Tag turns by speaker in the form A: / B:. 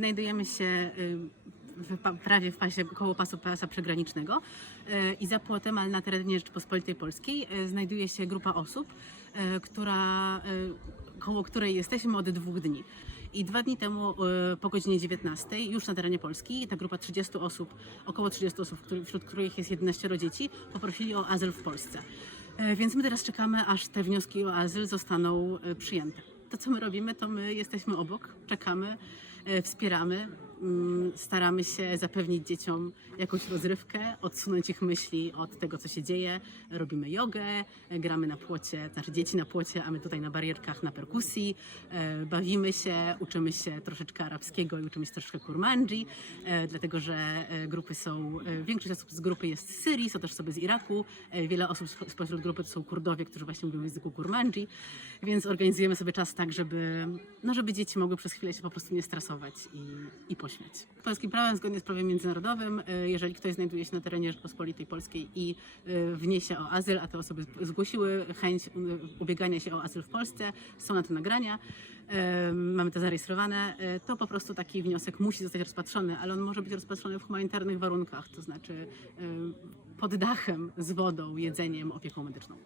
A: Znajdujemy się y, w, prawie w pasie, koło pasu pasa przygranicznego y, i za płotem, ale na terenie Rzeczypospolitej Polskiej y, znajduje się grupa osób, która, koło której jesteśmy od dwóch dni. I dwa dni temu po godzinie 19 już na terenie Polski ta grupa 30 osób, około 30 osób, wśród których jest 11 dzieci, poprosili o azyl w Polsce. Więc my teraz czekamy, aż te wnioski o azyl zostaną przyjęte. To, co my robimy, to my jesteśmy obok, czekamy, e, wspieramy, staramy się zapewnić dzieciom jakąś rozrywkę, odsunąć ich myśli od tego, co się dzieje. Robimy jogę, gramy na płocie, znaczy dzieci na płocie, a my tutaj na barierkach na perkusji, e, bawimy się, uczymy się troszeczkę arabskiego i uczymy się troszeczkę kurmandzi, e, dlatego że e, grupy są, większość osób z grupy jest z Syrii, są też osoby z Iraku, wiele osób spo- spośród grupy to są Kurdowie, którzy właśnie mówią w języku kurmandzi, więc organizujemy sobie czas tak, żeby, no, żeby dzieci mogły przez chwilę się po prostu nie stresować i, i pośmiać. Polskim prawem, zgodnie z prawem międzynarodowym, e, jeżeli ktoś znajduje się na terenie Rzeczypospolitej Polskiej i e, wniesie o azyl, a te osoby zgłosiły chęć ubiegania się o azyl w Polsce, są na to nagrania, e, mamy to zarejestrowane, to po prostu taki wniosek musi zostać rozpatrzony, ale on może być rozpatrzony w humanitarnych warunkach, to znaczy pod dachem, z wodą, jedzeniem, opieką medyczną.